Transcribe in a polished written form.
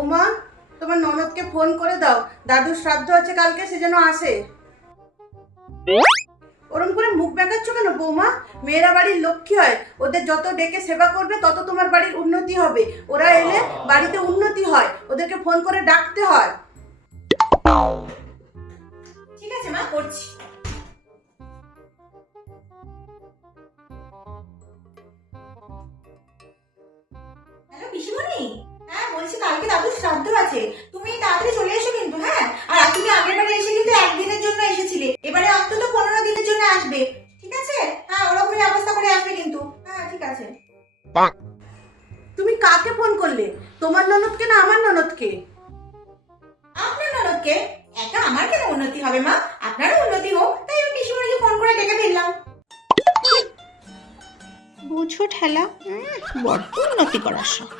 বৌমা, তোমার ননদকে ফোন করে দাও, দাদুর শ্রাদ্ধ আছে কালকে, সে যেন আসে। ওরম করে মুখ বেঁকাচ্ছ কেন বৌমা? মেয়েরা বাড়ির লক্ষ্মী হয়, ওদের যত ডেকে সেবা করবে তত তোমার বাড়ির উন্নতি হবে। ওরা এলে বাড়িতে উন্নতি হয়, ওদেরকে ফোন করে ডাকতে হয়। ঠিক আছে মা, করছি। হ্যালো পিসিমণি, হ্যাঁ বলছি কালকে দাদুর শ্রাদ্ধ আছে, তুমি তাড়াতাড়ি চলে এসো কিন্তু। হ্যাঁ, আর তুমি আগের বারে এসে কিন্তু একদিনের জন্য এসেছিলে, এবারে অন্তত 15 দিনের জন্য আসবে, ঠিক আছে? হ্যাঁ, ওরকমই ব্যবস্থা করে আসবে কিন্তু। হ্যাঁ ঠিক আছে। তুমি কাকে ফোন করলে? তোমার ননদকে না আমার ননদকে? আপনার ননদকে। একা আমার কেন উন্নতি হবে মা? আপনারও উন্নতি হোক, তাই আমি পিসিমণিকে ফোন করে ডেকে ফেললাম। বুঝো ঠেলা, বড্ড উন্নতি করার শখ।